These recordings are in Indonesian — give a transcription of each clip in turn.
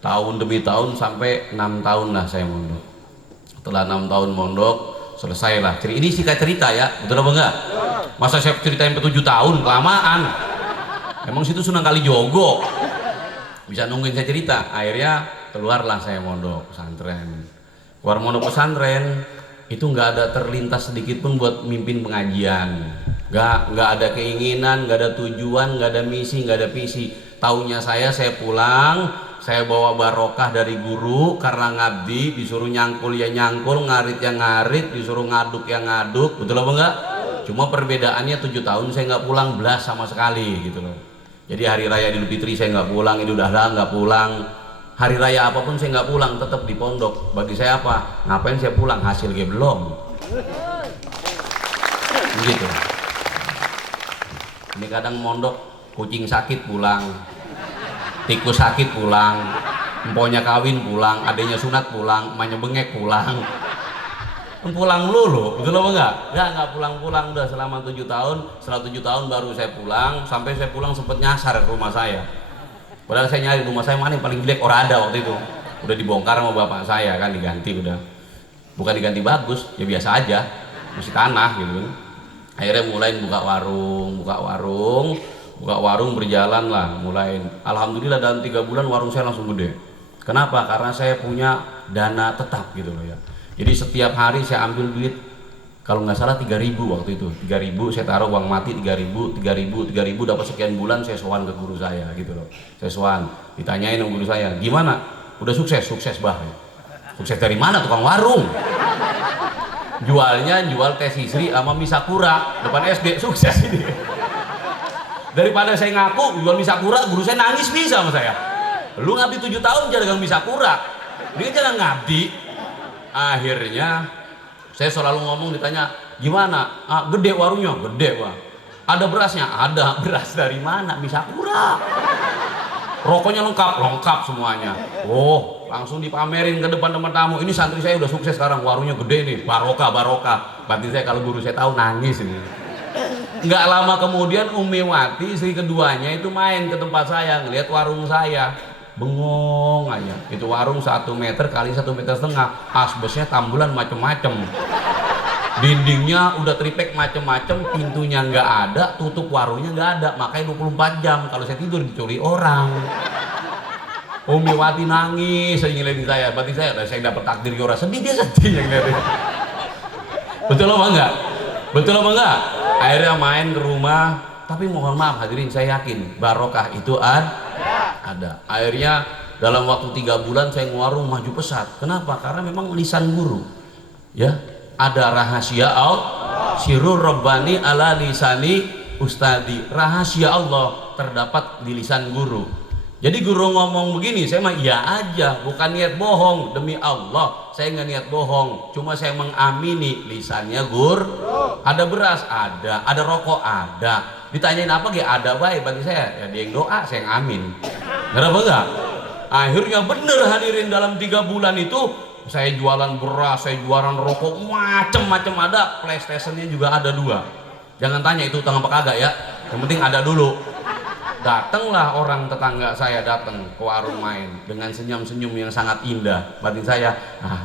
tahun demi tahun sampai 6 tahun lah saya mondok. Setelah 6 tahun mondok selesailah. Ini singkat cerita ya, betul apa enggak? Masa saya ceritain ke 7 tahun, kelamaan. Emang situ Sunan Kalijogo bisa nungguin saya cerita. Akhirnya keluarlah saya mondok pesantren. Keluar mondok pesantren itu nggak ada terlintas sedikit pun buat mimpin pengajian. Nggak ada keinginan, nggak ada tujuan, nggak ada misi, nggak ada visi. Taunya saya pulang, saya bawa barokah dari guru karena ngabdi, disuruh nyangkul ya nyangkul, ngarit ya ngarit, disuruh ngaduk ya ngaduk, betul apa enggak? Cuma perbedaannya 7 tahun saya nggak pulang belas sama sekali gitu loh. Jadi hari raya Idul Fitri saya nggak pulang, Idul Adha nggak pulang, hari raya apapun saya nggak pulang, tetap di pondok. Bagi saya apa? Ngapain saya pulang? Hasil gue belum. Begitu. Ini kadang mondok, kucing sakit pulang, tikus sakit pulang, emponya kawin pulang, adanya sunat pulang, emaknya bengek pulang. Pulang lulu, betul apa enggak? Enggak pulang-pulang udah selama 7 tahun. Setelah 7 tahun baru saya pulang, sampai saya pulang sempat nyasar ke rumah saya. Padahal saya nyari rumah saya mana yang paling jelek, orang ada waktu itu. Udah dibongkar sama bapak saya kan, diganti udah. Bukan diganti bagus, ya biasa aja, masih tanah gitu kan. Akhirnya mulai buka warung berjalan lah, mulai. Alhamdulillah dalam 3 bulan warung saya langsung gede. Kenapa? Karena saya punya dana tetap gitu loh ya. Jadi setiap hari saya ambil duit, kalau nggak salah 3.000 waktu itu. 3.000 saya taruh uang mati, 3.000 dapat sekian bulan, saya sowan ke guru saya gitu loh. Saya sowan, ditanyain sama guru saya, gimana? Udah sukses? Sukses bah. Sukses dari mana? Tukang warung. Jual teh sisri sama mie sakura depan SD, sukses ini. Daripada saya ngaku jual mie sakura, guru saya nangis bisa sama saya. Lu ngabdi 7 tahun jangan dagang mie sakura, dia jangan ngabdi. Akhirnya saya selalu ngomong, ditanya gimana? Gede warungnya, gede bang. Ada berasnya, ada. Beras dari mana? Mie sakura. Rokoknya lengkap semuanya. Oh, langsung dipamerin ke depan teman tamu. Ini santri saya udah sukses sekarang, warungnya gede nih, barokah. Batin saya kalau guru saya tahu nangis ini. Nggak lama kemudian Umi Wati, istri keduanya itu main ke tempat saya, ngelihat warung saya. Bengong aja, itu warung 1 meter kali 1,5 meter, asbesnya tambulan macem-macem, dindingnya udah tripek macem-macem, pintunya nggak ada, tutup warungnya nggak ada, makanya 24 jam kalau saya tidur dicuri orang. Umi Wati nangis, saya ngeliatin saya, berarti saya dapat takdir orang sedih, dia sedih yang ngeliatin. Betul apa enggak? Akhirnya main ke rumah, tapi mohon maaf hadirin, saya yakin barokah itu ada. Akhirnya dalam waktu 3 bulan saya ngewarung maju pesat. Kenapa? Karena memang lisan guru ya, ada rahasia Allah, sirur rabbani ala lisani ustadi. Rahasia Allah terdapat di lisan guru. Jadi guru ngomong begini, saya mah iya aja, bukan niat bohong. Demi Allah saya nggak niat bohong, cuma saya mengamini lisannya ada beras, ada rokok, ada. Ditanyain apa gak? Ada baik. Bagi saya ya dia yang doa, saya yang amin. Kenapa enggak? Akhirnya bener hadirin, dalam 3 bulan itu saya jualan beras, saya jualan rokok, macem-macem ada. PlayStationnya juga ada 2. Jangan tanya itu utang apa kagak ya, yang penting ada dulu. Datanglah orang tetangga saya, datang ke warung main dengan senyum-senyum yang sangat indah. Batin saya,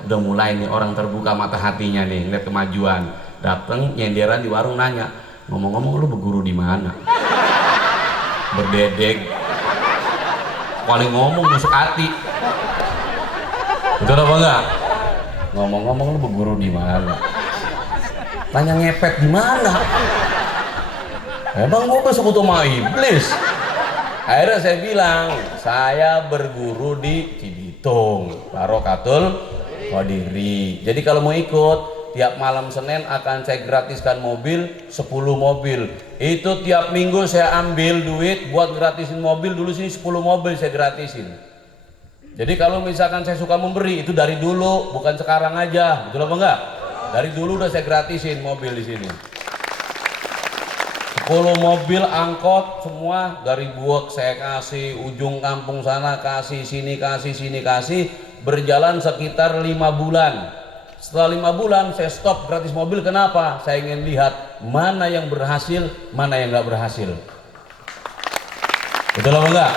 udah mulai nih orang terbuka mata hatinya nih, ngeliat kemajuan. Datang nyenderan di warung, nanya, ngomong-ngomong lu berguru di mana? Berdedek, paling ngomong masuk hati. Betul apa enggak? Ngomong-ngomong lu berguru di mana? Tanya ngepet di mana? Emang gua bersekutu sama iblis? Akhirnya saya bilang, saya berguru di Cibitung, Barokatul Qadiri. Jadi kalau mau ikut, tiap malam Senin akan saya gratiskan mobil, 10 mobil. Itu tiap minggu saya ambil duit buat gratisin mobil. Dulu sini 10 mobil saya gratisin. Jadi kalau misalkan saya suka memberi, itu dari dulu, bukan sekarang aja. Betul apa enggak? Dari dulu udah saya gratisin mobil di sini. 10 mobil angkot semua dari Buek saya kasih, ujung kampung sana kasih, sini kasih, berjalan sekitar 5 bulan. Setelah 5 bulan saya stop gratis mobil. Kenapa? Saya ingin lihat mana yang berhasil, mana yang nggak berhasil. Betul apa enggak?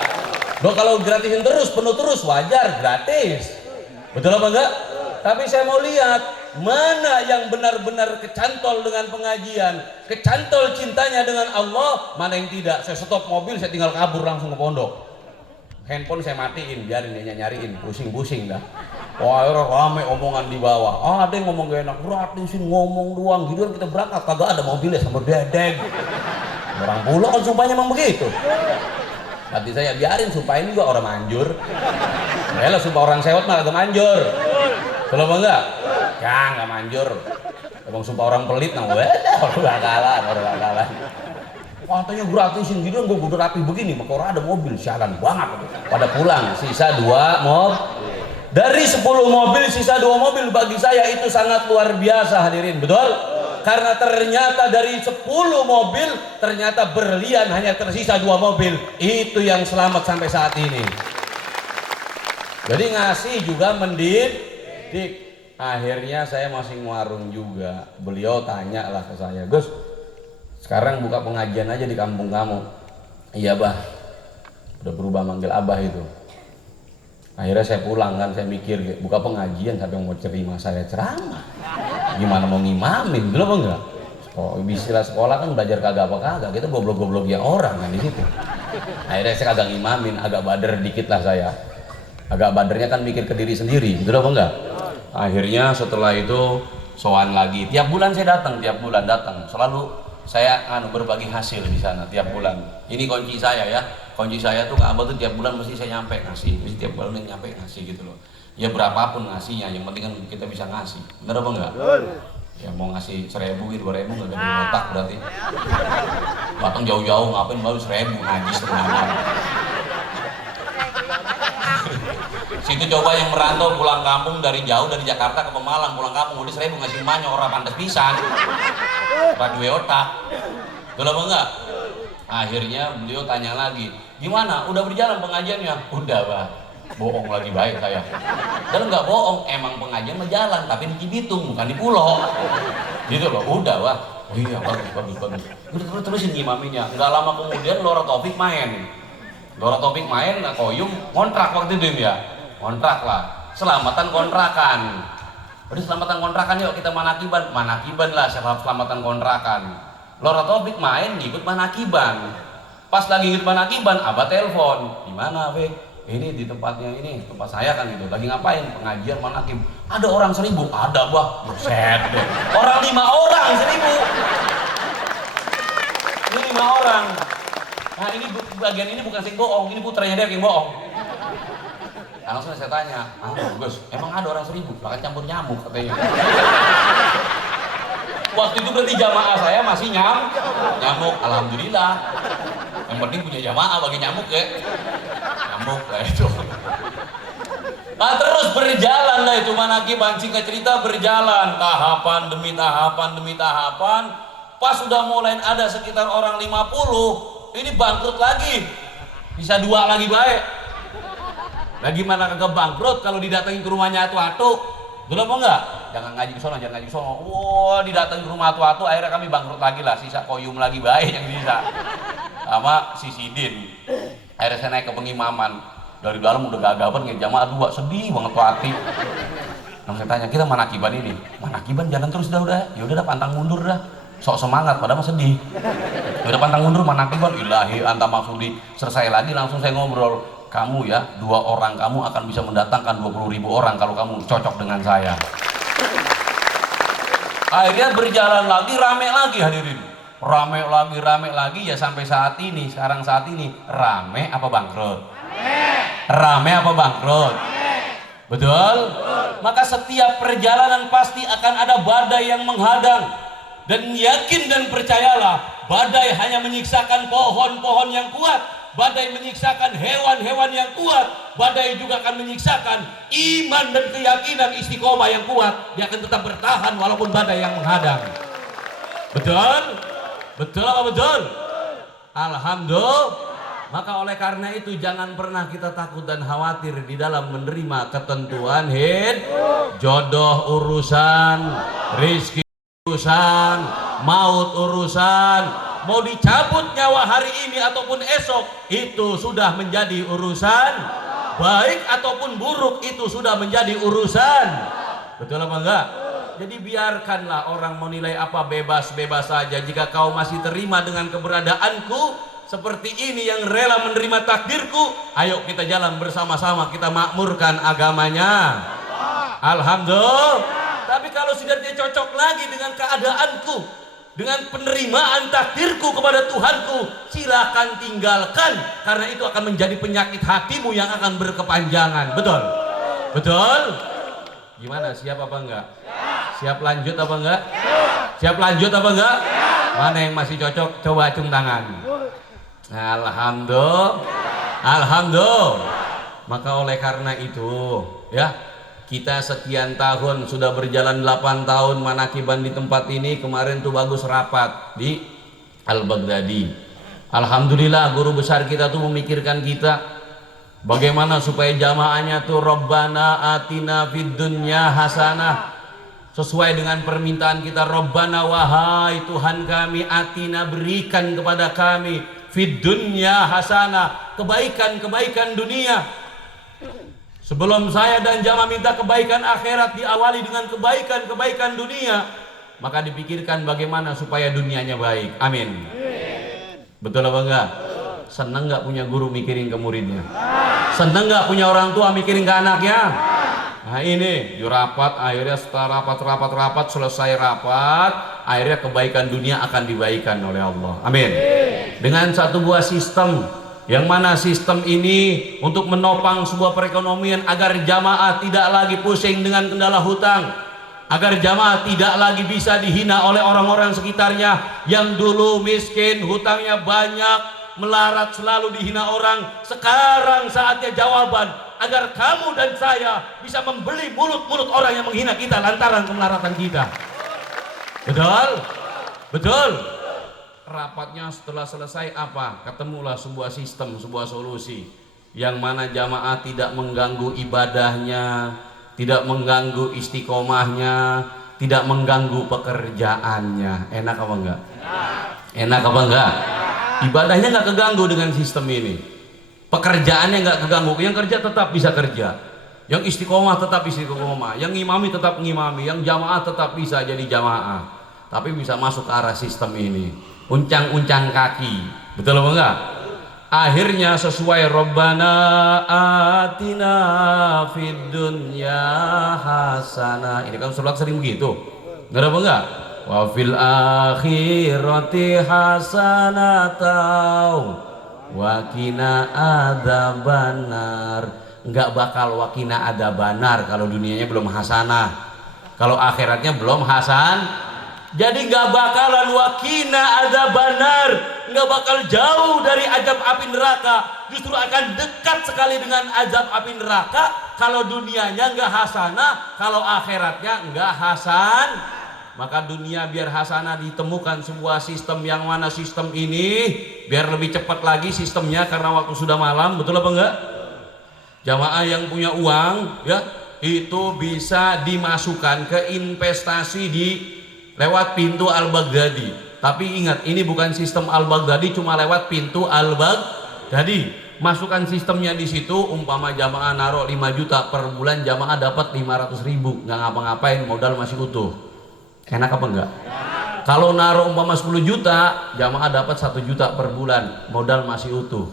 Loh kalau gratisin terus, penuh terus, wajar, gratis. Betul apa enggak? Tapi saya mau lihat mana yang benar-benar kecantol dengan pengajian, kecantol cintanya dengan Allah, mana yang tidak. Saya stop mobil, saya tinggal kabur langsung ke pondok. Handphone saya matiin, biarin dia nyariin, pusing-pusing dah. Wah, rame omongan di bawah. Ada yang ngomong gak enak, gratisin ngomong doang, gitu kan kita berangkat, kagak ada mobilnya sama dedek. Orang pulau kan sumpahnya emang begitu. Berarti saya biarin, sumpahin juga orang manjur. Ya lah, sumpah orang sewot mah agak manjur. Kalau apa enggak? Ya nggak manjur. Emang sumpah orang pelit, nah orang bakalan. Katanya gratisin gitu, gue udah rapi begini, maka orang ada mobil, sialan banget. Pada pulang, sisa 2 mobil. Dari 10 mobil, sisa 2 mobil bagi saya itu sangat luar biasa hadirin, betul? Karena ternyata dari 10 mobil, ternyata berlian hanya tersisa 2 mobil. Itu yang selamat sampai saat ini. Jadi ngasih juga mendidik. Akhirnya saya masih warung juga. Beliau tanya lah ke saya, Gus, sekarang buka pengajian aja di kampung kamu. Iya bah, udah berubah manggil abah itu. Akhirnya saya pulang kan, saya mikir buka pengajian siapa yang mau terima saya ceramah, gimana mau ngimamin, belum enggak? Oh, istilah sekolah kan belajar kagak apa kagak, kita goblok-goblok ya orang kan di situ. Akhirnya saya kagak ngimamin, agak bader dikit lah saya. Agak badernya kan mikir ke diri sendiri, betul apa enggak? Akhirnya setelah itu sowan lagi, tiap bulan saya datang, selalu saya berbagi hasil di sana tiap bulan. Ini kunci saya ya, kunci saya tuh ke abah tuh tiap bulan mesti saya nyampe ngasih, mesti tiap bulan nyampe ngasih gitu loh. Ya berapapun ngasihnya, yang penting kan kita bisa ngasih, bener apa enggak? Ya mau ngasih 1.000 gitu, 2.000 nggak ada otak berarti. Datang jauh-jauh ngapain baru 1.000 ngaji setengah malam. Situ coba yang merantau pulang kampung dari jauh, dari Jakarta ke Pemalang, pulang kampung udah 1.000 ngasih emaknya, orang pantas pisan. Radio otak. Betul apa enggak? Akhirnya beliau tanya lagi, gimana? Udah berjalan pengajiannya? Udah bah. Bohong lagi baik saya. Dan enggak bohong, emang pengajian berjalan, tapi di Cibitung bukan di pulau. Gitu loh, udah bah. Oh iya, bagus. Terusin ngimaminya. Enggak lama kemudian Lora Taufik main. Nah Koyum kontrak waktu itu ya. Kontrak lah, selamatan kontrakan. Udah selamatan kontrakan yuk kita manakiban lah selamatan kontrakan. Lora Taufik main ngikut manakiban. Pas lagi ngikut manakiban, abah telepon. Di mana, Bek? Ini di tempatnya ini, tempat saya kan gitu. Lagi ngapain? Pengajian manakib. Ada orang 1.000, ada bah. Buset deh. Orang 5 orang 1.000. Ini 5 orang. Nah ini bagian ini bukan sing bohong, ini putranya dia yang bohong. Langsung saya tanya, Gus, emang ada orang 1.000? Bahkan campur nyamuk katanya. Waktu itu berarti jamaah saya masih nyamuk, alhamdulillah. Yang penting punya jamaah bagi nyamuk ya. Nyamuk lah itu. Nah terus berjalan lah itu manakiban, singkat cerita berjalan tahapan demi tahapan. Pas sudah mulai ada sekitar orang 50, ini bangkrut lagi. Bisa 2 lagi baik. Nah gimana kagak bangkrut kalau didatengin ke rumahnya atu-atu? Dulu apa enggak? Jangan ngaji ke sono. Wah, didatengin ke rumah atu-atu, akhirnya kami bangkrut lagi lah, sisa Koyum lagi baik yang sisa. Sama si Sidin. Akhirnya saya naik ke pengimaman. Dari dalam udah gagapan ngejam jamaah 2, sedih banget tuh hati. Nah saya tanya, kita manakiban ini? Manakiban jalan terus udah. Ya udah pantang mundur dah. Sok semangat padahal mah sedih. Ya udah pantang mundur manakiban, ilahi anta maksudi. Selesai lagi langsung saya ngobrol. Kamu ya, 2 orang kamu akan bisa mendatangkan 20.000 orang kalau kamu cocok dengan saya. Akhirnya berjalan lagi, rame lagi hadirin. Rame lagi ya sampai sekarang saat ini rame apa bangkrut? Rame apa bangkrut? Betul? Maka setiap perjalanan pasti akan ada badai yang menghadang. Dan yakin dan percayalah, badai hanya menyiksakan pohon-pohon yang kuat. Badai menyiksakan hewan-hewan yang kuat. Badai juga akan menyiksakan iman dan keyakinan istiqomah yang kuat. Dia akan tetap bertahan walaupun badai yang menghadang. Betul? Betul apa betul? Alhamdulillah. Maka oleh karena itu jangan pernah kita takut dan khawatir di dalam menerima ketentuan hidup. Jodoh urusan, rizki urusan, maut urusan. mau dicabut nyawa hari ini ataupun esok, itu sudah menjadi urusan baik ataupun buruk, itu sudah menjadi urusan. Betul apa enggak? Jadi biarkanlah orang menilai apa, bebas-bebas saja. Jika kau masih terima dengan keberadaanku seperti ini, yang rela menerima takdirku, ayo kita jalan bersama-sama, kita makmurkan agamanya. Alhamdulillah. Tapi kalau sudah dia cocok lagi dengan keadaanku, dengan penerimaan takdirku kepada Tuhanku, silakan tinggalkan, karena itu akan menjadi penyakit hatimu yang akan berkepanjangan. Betul? Betul? Gimana, siap apa enggak? Siap lanjut apa enggak? Siap lanjut apa enggak? Mana yang masih cocok? Coba acung tangan. Alhamdulillah. Alhamdulillah. Maka oleh karena itu, ya, kita sekian tahun sudah berjalan 8 tahun manakiban di tempat ini. Kemarin tuh bagus rapat di Al-Baghdadi. Alhamdulillah guru besar kita tuh memikirkan kita bagaimana supaya jamaahnya tuh Rabbana atina fid dunya hasanah, sesuai dengan permintaan kita. Rabbana, wahai Tuhan kami, atina, berikan kepada kami, fid dunya hasanah, kebaikan-kebaikan dunia. Sebelum saya dan jamaah minta kebaikan akhirat, diawali dengan kebaikan-kebaikan dunia, maka dipikirkan bagaimana supaya dunianya baik. Amin. Betul apa enggak? Seneng nggak punya guru mikirin ke muridnya? Seneng nggak punya orang tua mikirin ke anaknya? Nah ini, di rapat, akhirnya setelah rapat, selesai rapat, akhirnya kebaikan dunia akan dibaikan oleh Allah. Amin. Dengan satu buah sistem, yang mana sistem ini untuk menopang sebuah perekonomian agar jamaah tidak lagi pusing dengan kendala hutang, agar jamaah tidak lagi bisa dihina oleh orang-orang sekitarnya yang dulu miskin, hutangnya banyak, melarat, selalu dihina orang. Sekarang saatnya jawaban, agar kamu dan saya bisa membeli mulut-mulut orang yang menghina kita lantaran kemelaratan kita. Betul? Betul? Rapatnya setelah selesai apa? Ketemulah sebuah sistem, sebuah solusi yang mana jamaah tidak mengganggu ibadahnya, tidak mengganggu istiqomahnya, tidak mengganggu pekerjaannya. Enak apa enggak? Enak apa enggak? Ibadahnya nggak keganggu dengan sistem ini, pekerjaannya nggak keganggu, yang kerja tetap bisa kerja, yang istiqomah tetap istiqomah, yang ngimami tetap ngimami, yang jamaah tetap bisa jadi jamaah, tapi bisa masuk ke arah sistem ini, uncang-uncang kaki. Betul apa enggak? Akhirnya sesuai Rabbana atina fid dunya hasanah. Ini kan sholat sering begitu, nggak ada apa enggak? Wa fil akhirati hasanatau wa qina adzabannar. Enggak bakal wa qina adzabannar kalau dunianya belum hasanah, kalau akhiratnya belum hasan. Jadi enggak bakalan wa qina adzabannar, enggak bakal jauh dari azab api neraka, justru akan dekat sekali dengan azab api neraka kalau dunianya enggak hasanah, kalau akhiratnya enggak hasan. Maka dunia biar hasanah, ditemukan sebuah sistem yang mana sistem ini biar lebih cepat lagi sistemnya karena waktu sudah malam. Betul apa enggak? Jamaah yang punya uang, ya, itu bisa dimasukkan ke investasi di lewat pintu Al-Baghdadi. Tapi ingat, ini bukan sistem Al-Baghdadi cuma lewat pintu Al-Baghdadi. Masukkan sistemnya di situ. Umpama jamaah naruh 5 juta per bulan, jamaah dapat 500.000, nggak ngapa-ngapain, modal masih utuh. Enak apa enggak? Kalau naruh umpama 10 juta, jamaah dapat 1 juta per bulan, modal masih utuh.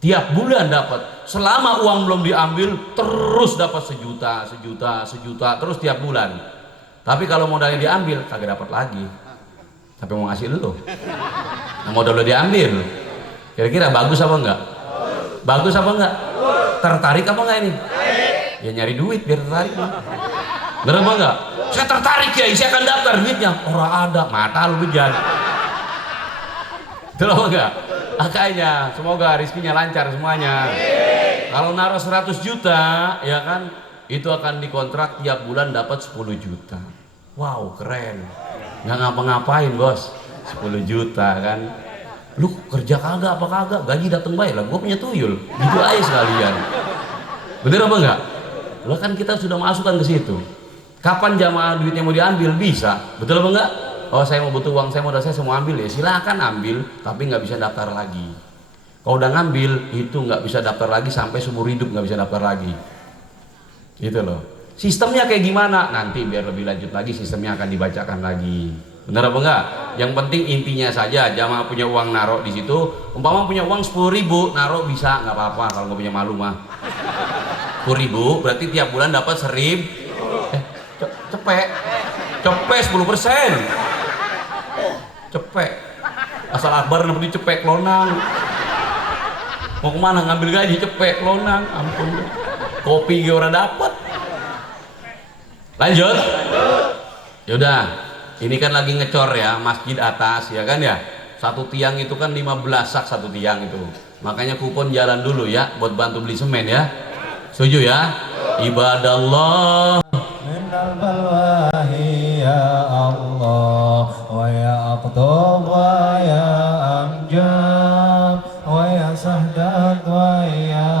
Tiap bulan dapat, selama uang belum diambil terus dapat 1 juta, 1 juta, 1 juta terus tiap bulan. Tapi kalau modalnya diambil kagak dapat lagi. Tapi mau ngasih lu, nah, modal lo diambil. Kira-kira bagus apa enggak? Bagus apa enggak? Tertarik apa enggak ini? Ya nyari duit biar tertarik. Bener apa enggak? Saya tertarik ya, saya akan daftar, duitnya orang ada, mata lu bejat. Betul apa enggak? Makanya semoga rezekinya lancar semuanya. Kalau naruh 100 juta, ya kan, itu akan dikontrak tiap bulan dapat 10 juta. Wow, keren. Nggak ngapa-ngapain bos, 10 juta kan. Lu kerja kagak apa kagak, gaji datang baik lah, gue punya tuyul, gitu aja sekalian. Bener apa enggak? Lo kan kita sudah masukkan ke situ. Kapan jamaah duitnya mau diambil? Bisa. Betul apa enggak? oh saya mau butuh uang, saya modal saya mau ambil, ya silakan ambil, tapi nggak bisa daftar lagi. Kalau udah ngambil itu nggak bisa daftar lagi sampai seumur hidup, nggak bisa daftar lagi. Gitu loh. Sistemnya kayak gimana? Nanti biar lebih lanjut lagi sistemnya akan dibacakan lagi. Benar apa enggak? Yang penting intinya saja, jamaah punya uang naruh di situ. Umpama punya uang 10.000 naruh bisa, nggak apa-apa kalau nggak punya malu mah. 10.000 berarti tiap bulan dapat 1.000. Cepet 10%. Cepet. Asal akbar nanti cepet lonang. Mau kemana ngambil gaji cepet lonang, ampun. Kopi ge ora dapat. Lanjut. Yaudah, ini kan lagi ngecor ya, masjid atas ya kan ya. Satu tiang itu kan 15 sak satu tiang itu. Makanya kupon jalan dulu ya buat bantu beli semen ya. Setuju ya? Ibadallah. Minal balwahi ya Allah wa ya aqtab wa ya amjad wa ya sahdat wa ya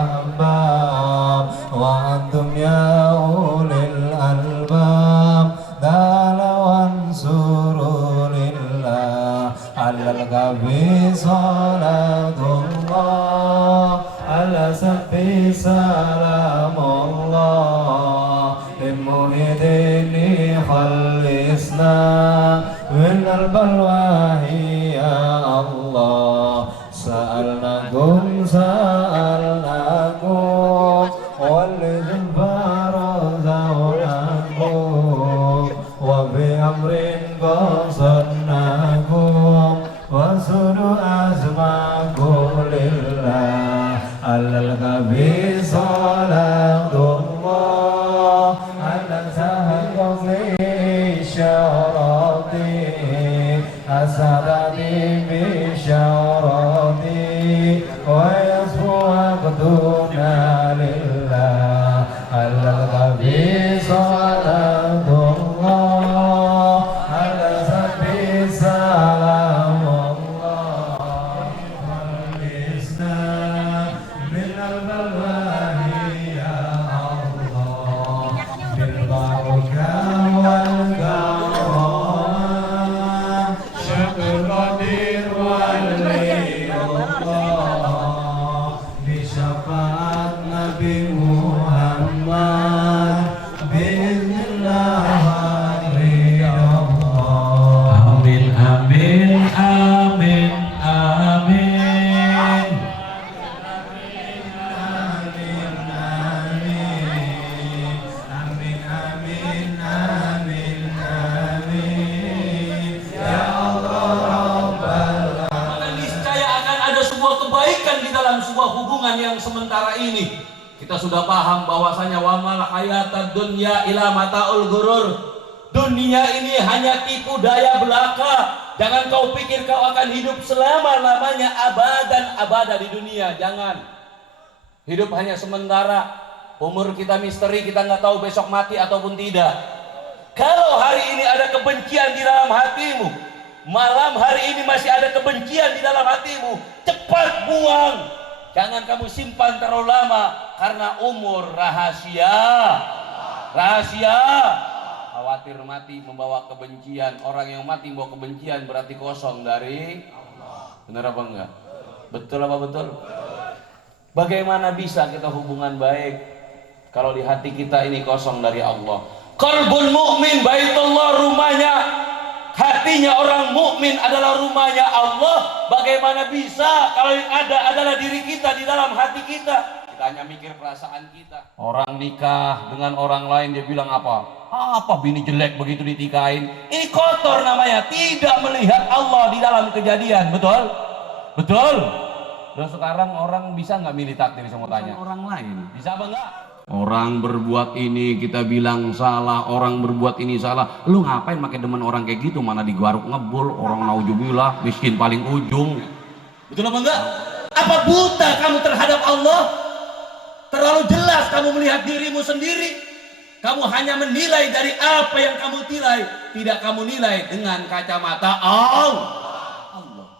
ahbab wa antum ya ulil albab dala wansuru lillah alal gabi salatullah ala sabbi salamullah limuhidini khalisna minal balwahi ya Allah sa'alnakum walidul barazawnakum wa bi amrin qasadnakum wa sudu azmakum lillah alal gabi salatullah ala sahaqum li syarati asadati bi syarati wa yasfu aqduna lillah alal gabi salatullah ala sabbi salamullah khalisna minal balwahi ya Allah bil barakah wal karamah syukur qadir wal liyullah bi syafaat Nabi Muhammad biiznillah ridallah amin amin amin amin amin amin amin amin amin ya Allah rabbal Maka niscaya akan ada sebuah kebaikan di dalam sebuah hubungan yang sementara ini. Kita sudah paham bahwasanya wamal hayatad dunya ila mataul gurur. Dunia ini hanya tipu daya belaka. Jangan kau pikir kau akan hidup selama-lamanya abadan abada di dunia. Jangan. Hidup hanya sementara. Umur kita misteri, kita nggak tahu besok mati ataupun tidak. Kalau hari ini ada kebencian di dalam hatimu, malam hari ini masih ada kebencian di dalam hatimu, cepat buang. Jangan kamu simpan terlalu lama, karena umur rahasia. Rahasia. Khawatir mati membawa kebencian. Orang yang mati membawa kebencian berarti kosong dari Allah. Benar apa enggak? Betul apa betul? Bagaimana bisa kita hubungan baik kalau di hati kita ini kosong dari Allah? Qalbul mu'min baitullah, rumahnya, hatinya orang mukmin adalah rumahnya Allah. Bagaimana bisa kalau yang ada adalah diri kita di dalam hati kita? Kita hanya mikir perasaan kita. Orang nikah dengan orang lain, dia bilang apa? Apa bini jelek begitu ditikahin? Ini kotor namanya, tidak melihat Allah di dalam kejadian. Betul? Betul? Dan sekarang orang bisa nggak milih takdir, saya mau tanya? Orang lain bisa apa enggak? Orang berbuat ini kita bilang salah, orang berbuat ini salah. Lu ngapain pakai demen orang kayak gitu? Mana digaruk ngebul, orang naudzubillah, miskin paling ujung. Betul apa enggak? Apa buta kamu terhadap Allah? Terlalu jelas kamu melihat dirimu sendiri. Kamu hanya menilai dari apa yang kamu nilai, tidak kamu nilai dengan kacamata Allah.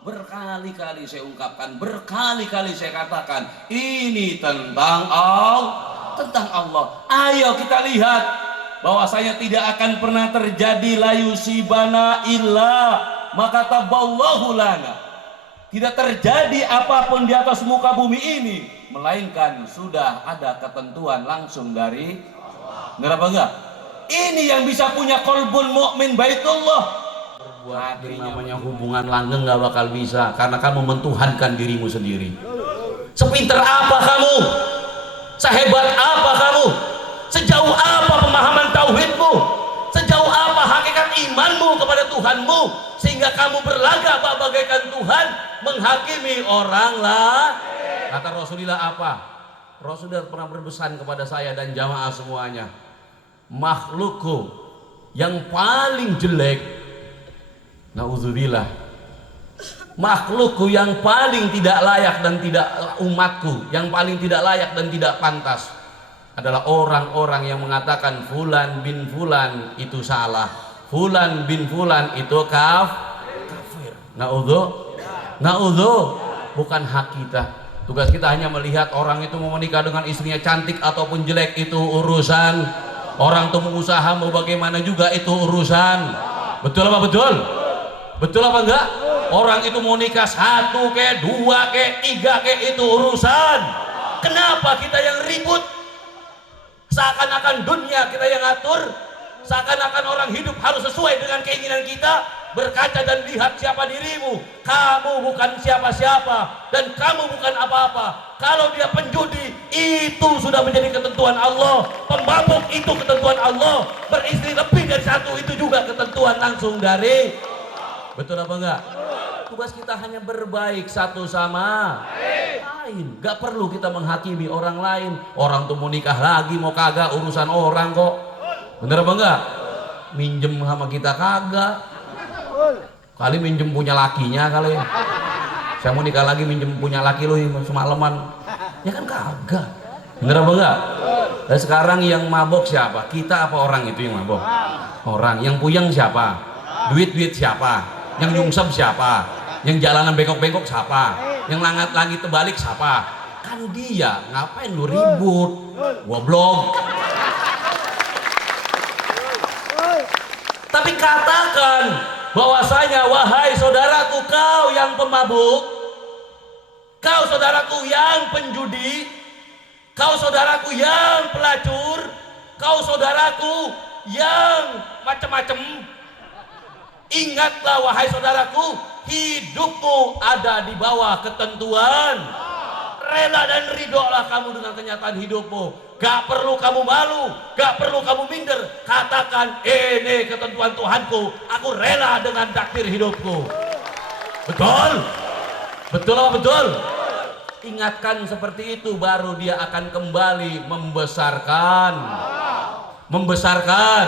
Berkali-kali saya ungkapkan, berkali-kali saya katakan, ini tentang Allah. Tentang Allah. Ayo kita lihat bahwasanya tidak akan pernah terjadi la yusibana illa maka taballahu lana. Tidak terjadi apapun di atas muka bumi ini melainkan sudah ada ketentuan langsung dari Allah. Enggak? Ini yang bisa punya qalbun mukmin baitullah. Buat namanya hubungan langgeng nggak bakal bisa karena kamu mentuhankan dirimu sendiri. Sepinter apa kamu? Sehebat apa kamu? Sejauh apa pemahaman tauhidmu? Sejauh apa hakikat imanmu kepada Tuhanmu sehingga kamu berlagak bagaikan Tuhan menghakimi orang lah? Kata Rasulullah apa? Rasulullah pernah berpesan kepada saya dan jamaah semuanya, makhlukku yang paling jelek, na'udzubillah, makhlukku yang paling tidak layak dan tidak, umatku yang paling tidak layak dan tidak pantas adalah orang-orang yang mengatakan fulan bin fulan itu salah, fulan bin fulan itu kafir. Na'udzu, bukan hak kita. Tugas kita hanya melihat orang itu mau menikah dengan istrinya cantik ataupun jelek itu urusan. Orang itu mau usaha mau bagaimana juga itu urusan. Betul apa betul? Betul apa enggak? Orang itu mau nikah 1 ke 2 ke 3 ke itu urusan. Kenapa kita yang ribut? Seakan-akan dunia kita yang atur, seakan-akan orang hidup harus sesuai dengan keinginan kita. Berkaca dan lihat siapa dirimu. Kamu bukan siapa-siapa dan kamu bukan apa-apa. Kalau dia penjudi itu sudah menjadi ketentuan Allah, pemabuk itu ketentuan Allah, beristri lebih dari 1 itu juga ketentuan langsung dari. Betul apa enggak? Tugas kita hanya berbaik satu sama lain. Gak perlu kita menghakimi orang lain. Orang tuh mau nikah lagi mau kagak urusan orang kok. Bener apa enggak? Minjem sama kita kagak. Kali minjem punya lakinya kali. Saya mau nikah lagi minjem punya laki lu semalaman. Ya kan kagak. Bener apa enggak? Dan sekarang yang mabok siapa? Kita apa orang itu yang mabok? Orang. Yang puyeng siapa? Duit-duit siapa? Yang nyungsep siapa? Yang jalanan bengkok-bengkok siapa? Yang langit terbalik siapa? Kan dia. Ngapain lu ribut? Goblok. Tapi katakan bahwasanya wahai saudaraku kau yang pemabuk, kau saudaraku yang penjudi, kau saudaraku yang pelacur, kau saudaraku yang macam-macam. Ingatlah wahai saudaraku, hidupmu ada di bawah ketentuan. Rela dan ridholah kamu dengan kenyataan hidupmu. Gak perlu kamu malu, gak perlu kamu minder. Katakan, ini ketentuan Tuhanku, aku rela dengan takdir hidupku. Betul? Betul apa betul? Ingatkan seperti itu, baru dia akan kembali membesarkan. Membesarkan.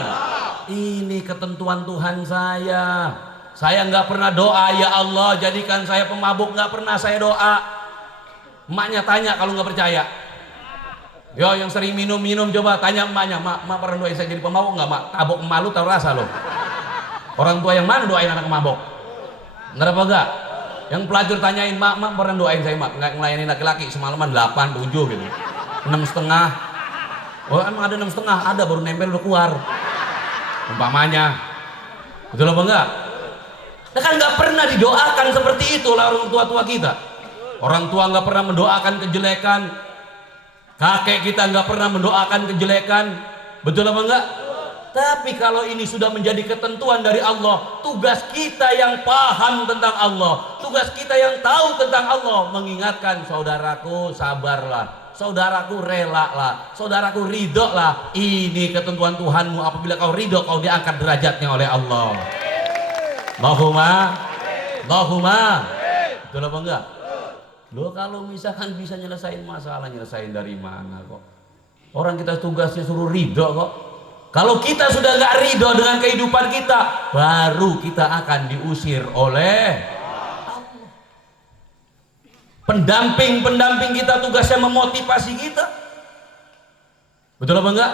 Ini ketentuan Tuhan saya. Saya nggak pernah doa, ya Allah jadikan saya pemabuk, nggak pernah saya doa. Emaknya tanya kalau nggak percaya. Yo yang sering minum coba tanya emaknya, mak pernah doain saya jadi pemabuk nggak mak? Tabok malu tahu rasa loh. Orang tua yang mana doain anak mabok? Nggak apa enggak? Yang pelacur tanyain mak pernah doain saya mak nggak ngelayani laki-laki semalaman 8, 7 gitu, 6,5. Oh emang ada 6,5? Ada baru nempel udah keluar. Umpamanya, betul apa enggak? Nah, kan nggak pernah didoakan seperti itu lah orang tua kita. Orang tua nggak pernah mendoakan kejelekan. Kakek kita nggak pernah mendoakan kejelekan, betul apa enggak? Tapi kalau ini sudah menjadi ketentuan dari Allah, tugas kita yang paham tentang Allah, tugas kita yang tahu tentang Allah, mengingatkan saudaraku sabarlah, saudaraku relalah, saudaraku ridho lah. Ini ketentuan Tuhanmu, apabila kau ridho kau diangkat derajatnya oleh Allah. Allahumma, betul apa enggak? Loh kalau misalkan bisa nyelesain masalah, nyelesain dari mana kok? Orang kita tugasnya suruh ridho kok. Kalau kita sudah nggak ridho dengan kehidupan kita, baru kita akan diusir oleh Allah. Pendamping kita tugasnya memotivasi kita. Betul apa enggak?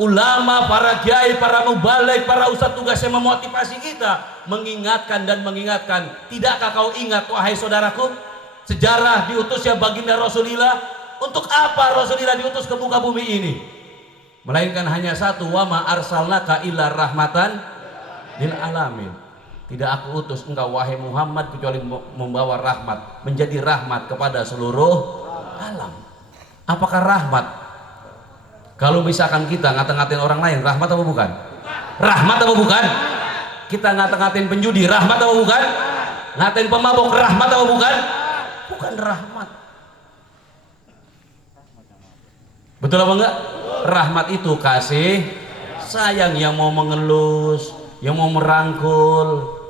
Ulama, para kiai, para mubalik, para ustadz tugasnya memotivasi kita, mengingatkan dan mengingatkan. Tidakkah kau ingat wahai saudaraku? Sejarah diutusnya baginda Rasulullah. Untuk apa Rasulullah diutus ke muka bumi ini? melainkan hanya satu, wa ma arsalnaka illa rahmatan lil alamin. Tidak aku utus engkau wahai Muhammad kecuali membawa rahmat, menjadi rahmat kepada seluruh alam. Apakah rahmat? Kalau misalkan kita ngata-ngatain orang lain, rahmat apa bukan? Rahmat apa bukan? Kita ngata-ngatain penjudi, rahmat apa bukan? Ngatain pemabok, rahmat apa bukan? Bukan rahmat. Betul apa enggak? Rahmat itu kasih sayang, yang mau mengelus, yang mau merangkul,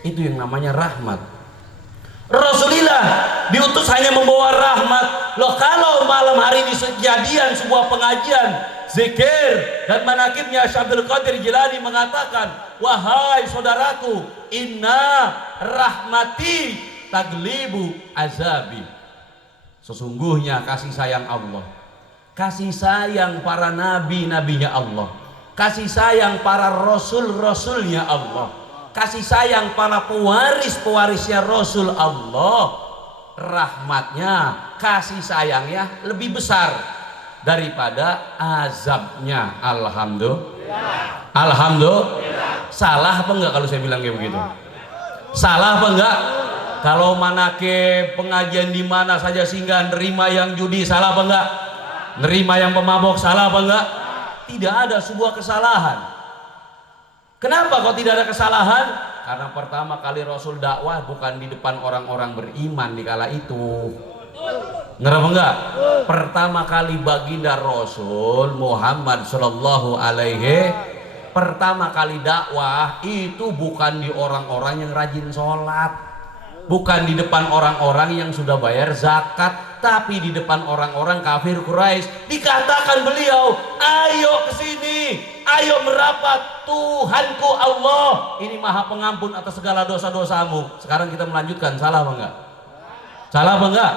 itu yang namanya rahmat. Rasulullah diutus hanya membawa rahmat. Loh, kalau malam hari ini kejadian sebuah pengajian zikir dan manakibnya Syekh Abdul Qadir Jilani mengatakan, wahai saudaraku, inna rahmati taglibu azabi. Sesungguhnya kasih sayang Allah, kasih sayang para nabi-nabinya Allah, kasih sayang para rasul-rasulnya Allah, kasih sayang para pewaris-pewarisnya Rasul Allah, rahmatnya, kasih sayangnya lebih besar daripada azabnya. Alhamdulillah. Alhamdulillah. Salah apa enggak kalau saya bilang kayak begitu? Salah apa enggak? Kalau manakib pengajian di mana saja singgah nerima yang judi, salah apa enggak? Nerima yang pemabok, salah apa enggak? Tidak ada sebuah kesalahan. Kenapa kok tidak ada kesalahan? Karena pertama kali Rasul dakwah bukan di depan orang-orang beriman di kala itu. Ngerti enggak? Pertama kali baginda Rasul Muhammad Sallallahu Alaihi, pertama kali dakwah itu bukan di orang-orang yang rajin sholat, bukan di depan orang-orang yang sudah bayar zakat, tapi di depan orang-orang kafir Quraisy. Dikatakan beliau, ayo kesini, ayo merapat, Tuhanku Allah ini maha pengampun atas segala dosa-dosamu. Sekarang kita melanjutkan, salah apa enggak? Salah apa enggak?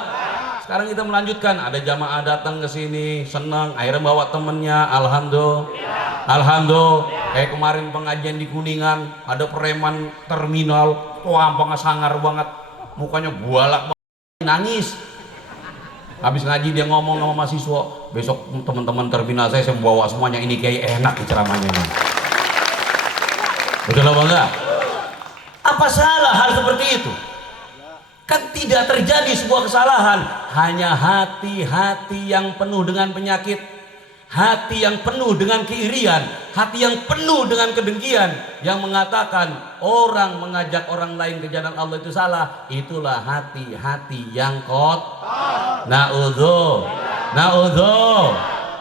Sekarang kita melanjutkan, ada jamaah datang ke sini senang, akhirnya bawa temennya, alhamdulillah. Alhamdulillah. Kayak kemarin pengajian di Kuningan, ada preman terminal, tuampangnya sangar banget, mukanya bualak, nangis. Habis ngaji dia ngomong sama mahasiswa, besok teman-teman terminal saya bawa semuanya, ini kayak enak ceramahnya ini. Betul apa enggak? Apa salah hal seperti itu? Kan tidak terjadi sebuah kesalahan, hanya hati-hati yang penuh dengan penyakit, hati yang penuh dengan keirian, hati yang penuh dengan kedengkian, yang mengatakan orang mengajak orang lain ke jalan Allah itu salah. Itulah hati-hati yang kotor. Na'udzu.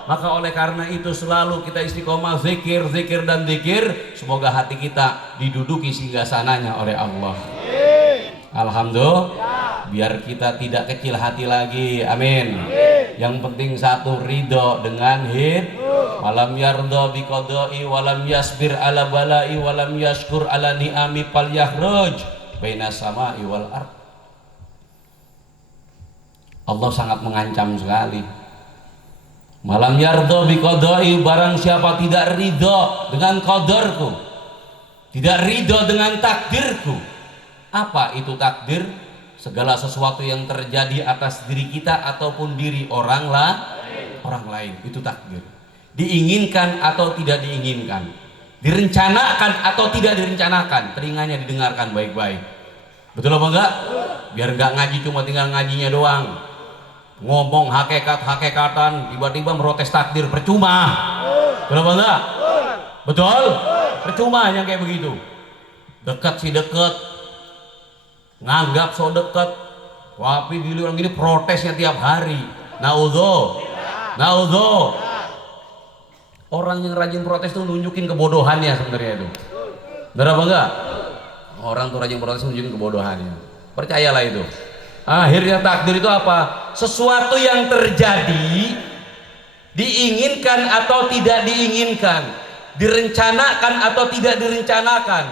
Maka oleh karena itu selalu kita istiqomah zikir, zikir dan zikir. Semoga hati kita diduduki singgasananya oleh Allah. Alhamdulillah. Biar kita tidak kecil hati lagi. Amin. Yang penting satu, ridho dengan hidup. Walam yardha biqada'i walam yasbir ala bala'i walam yashkur ala ni'ami fal yakhruj bainas sama'i wal ard. Allah sangat mengancam sekali. Malam yardha biqada'i, barang siapa tidak ridho dengan qadarku, tidak ridho dengan takdirku. Apa itu takdir? Segala sesuatu yang terjadi atas diri kita ataupun diri orang lain, itu takdir. Diinginkan atau tidak diinginkan, direncanakan atau tidak direncanakan, telinganya didengarkan baik-baik. Betul apa enggak? Biar enggak ngaji cuma tinggal ngajinya doang, ngomong hakikat-hakikatan, tiba-tiba merotes takdir, percuma. Betul apa enggak? Betul? Percuma yang kayak begitu. Dekat sih dekat, nganggap so dekat, tapi dulu orang ini protesnya tiap hari. Naudzu. Orang yang rajin protes tuh nunjukin kebodohannya sebenarnya itu. Benar apa enggak? Orang tuh rajin protes nunjukin kebodohannya. Percayalah itu. Akhirnya takdir itu apa? Sesuatu yang terjadi, diinginkan atau tidak diinginkan, direncanakan atau tidak direncanakan,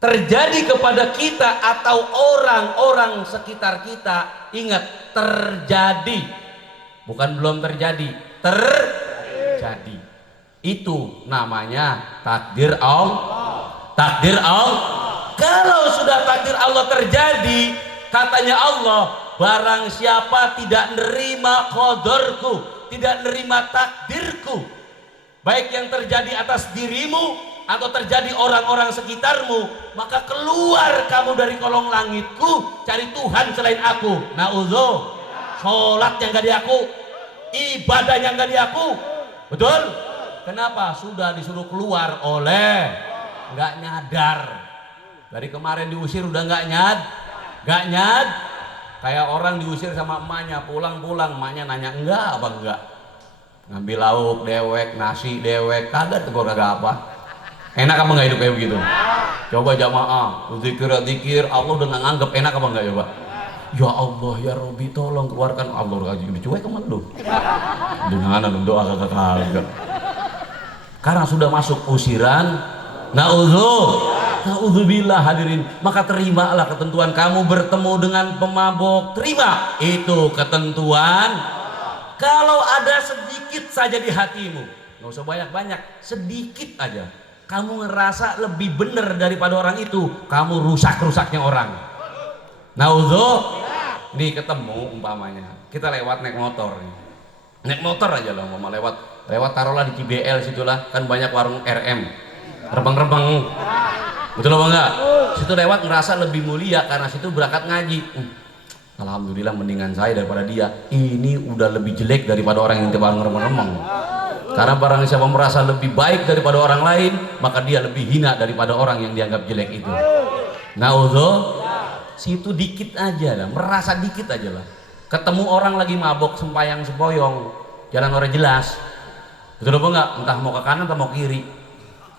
terjadi kepada kita atau orang-orang sekitar kita. Ingat, terjadi, bukan belum terjadi, terjadi. Itu namanya takdir Allah. Takdir Allah. Kalau sudah takdir Allah terjadi, katanya Allah, barang siapa tidak nerima qadarku, tidak nerima takdirku, baik yang terjadi atas dirimu atau terjadi orang-orang sekitarmu, maka keluar kamu dari kolong langitku, cari Tuhan selain aku. Na'udzu, sholat yang gak diaku, ibadah yang gak diaku. Betul? Kenapa? Sudah disuruh keluar oleh nggak nyadar. Dari kemarin diusir udah nggak nyad. Kayak orang diusir sama emaknya, pulang-pulang emaknya nanya enggak apa enggak. Ngambil lauk dewek, nasi dewek, kagak tegur kagak apa. Enak apa nggak hidup kayak begitu? Coba jamaah, zikir, Allah udah nggak nganggep, enak apa nggak coba? Ya Allah ya Robi tolong keluarkan. Allah aja dicuek teman lu. Dengan doa kagak. Karena sudah masuk usiran, na'udzubillah hadirin, maka terimalah ketentuan. Kamu bertemu dengan pemabok, terima itu ketentuan. Kalau ada sedikit saja di hatimu, nggak usah banyak-banyak, sedikit aja, kamu ngerasa lebih benar daripada orang itu, kamu rusak-rusaknya orang. Nih ketemu umpamanya, kita lewat naik motor aja lah, umpama lewat taruhlah di CBL situlah, kan banyak warung RM, rebeng-rebeng, betul apa enggak? Situ lewat ngerasa lebih mulia karena situ berangkat ngaji. Alhamdulillah mendingan saya daripada dia. Ini udah lebih jelek daripada orang yang di warung rebeng-rebeng. Karena barang siapa merasa lebih baik daripada orang lain, maka dia lebih hina daripada orang yang dianggap jelek itu. Situ dikit aja lah, merasa dikit aja lah. Ketemu orang lagi mabok sempayang sempoyong, jalan orang jelas, betul apa enggak? Entah mau ke kanan atau mau kiri,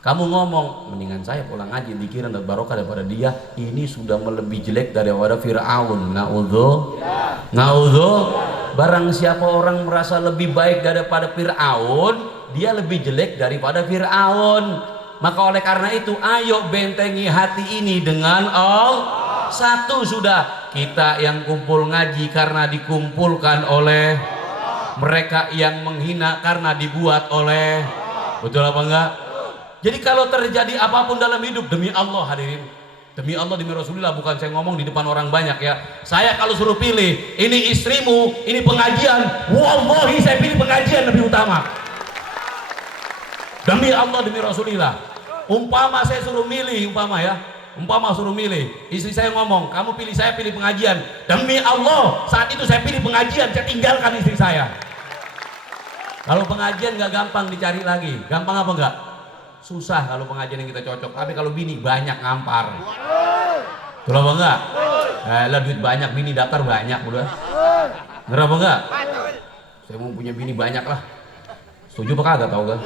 kamu ngomong mendingan saya pulang ngaji dikiran dan barokah daripada dia. Ini sudah lebih jelek daripada Fir'aun. Na'udzu. Barang siapa orang merasa lebih baik daripada Fir'aun, dia lebih jelek daripada Fir'aun. Maka oleh karena itu ayo bentengi hati ini dengan Allah. Satu sudah, kita yang kumpul ngaji karena dikumpulkan oleh mereka yang menghina karena dibuat oleh, betul apa enggak? Jadi kalau terjadi apapun dalam hidup, demi Allah hadirin, demi Allah demi Rasulullah, bukan saya ngomong di depan orang banyak ya, saya kalau suruh pilih ini istrimu, ini pengajian, wallahi saya pilih pengajian lebih utama. Demi Allah demi Rasulullah, umpama saya suruh milih, umpama suruh milih, istri saya ngomong kamu pilih saya pilih pengajian, demi Allah saat itu saya pilih pengajian, saya tinggalkan istri saya. Kalau pengajian nggak gampang dicari lagi, gampang apa enggak? Susah kalau pengajian yang kita cocok, tapi kalau bini banyak ngampar. Betul apa enggak? Lah duit banyak, bini daftar banyak udah. Bener apa enggak? Saya mau punya bini banyak lah. Setuju apa kagak tau gak?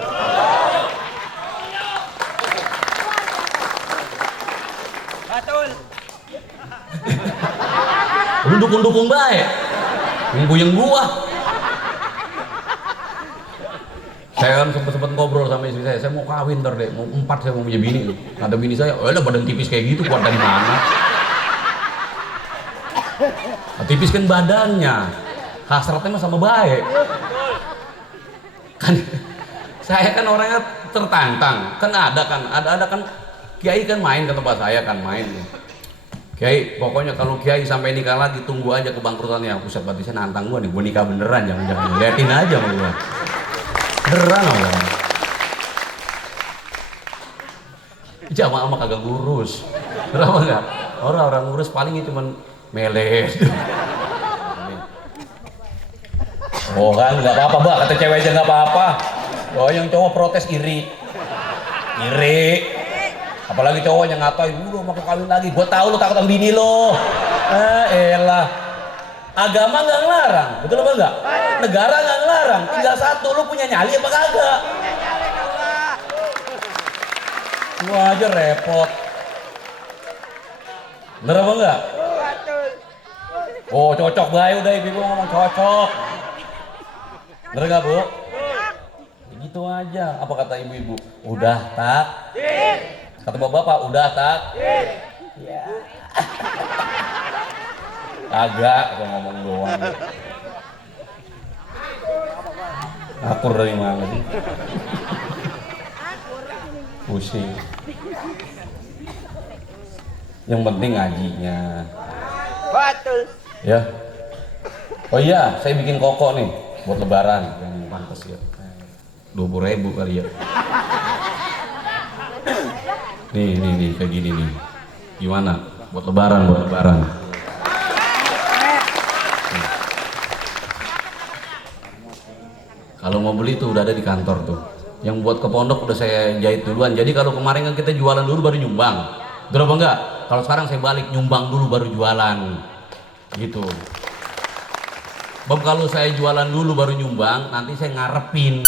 Lu dukung-dukung baik, yang gua. Saya kan sempet ngobrol sama istri saya mau kawin ntar deh, mau 4 saya mau punya bini. Ada bini saya, lah badan tipis kayak gitu, kuat dari mana? Nah, tipis kan badannya, hasratnya mah sama baik. Kan saya kan orangnya tertantang, kan ada kan kiai kan main ke tempat saya kan main. Kiai, pokoknya kalau Kiai sampai nikah lagi tunggu aja kebangkrutannya. Pusat berarti saya nantang gua nih, gua nikah beneran, jangan liatin aja sama gua. Beneran loh. Jamaah mah kagak ngurus. Kenapa enggak? Orang ngurus palingnya cuman melet. Oh kan nggak apa-apa, Mbak, kata cewek aja nggak apa-apa. Oh yang cowok protes iri. Apalagi cowoknya ngatain, lu mau kawin lagi, gue tahu lu takut sama bini lo. Elah, agama nggak ngelarang, betul apa enggak? Negara nggak ngelarang, tinggal satu, lu punya nyali apa kagak? Lu aja repot. Bener apa enggak? Oh cocok baik, udah ibu ngomong cocok. Bener nggak bu? Gitu aja, apa kata ibu-ibu? Udah tak? Kata bapak, udah tak? Ya. Kagak, aku ngomong doang. Akur dari mana sih? Pusing. Yang penting ngajinya. Betul. Ya. Oh iya, saya bikin koko nih. buat lebaran yang pantas ya. 20.000 kali ya. Nih kayak gini nih. Gimana? Buat lebaran. Kalau mau beli tuh udah ada di kantor tuh. Yang buat ke pondok udah saya jahit duluan. Jadi kalau kemarin kan kita jualan dulu baru nyumbang. Betul apa enggak? Kalau sekarang saya balik nyumbang dulu baru jualan. Gitu. Bob, kalau saya jualan dulu baru nyumbang, nanti saya ngarepin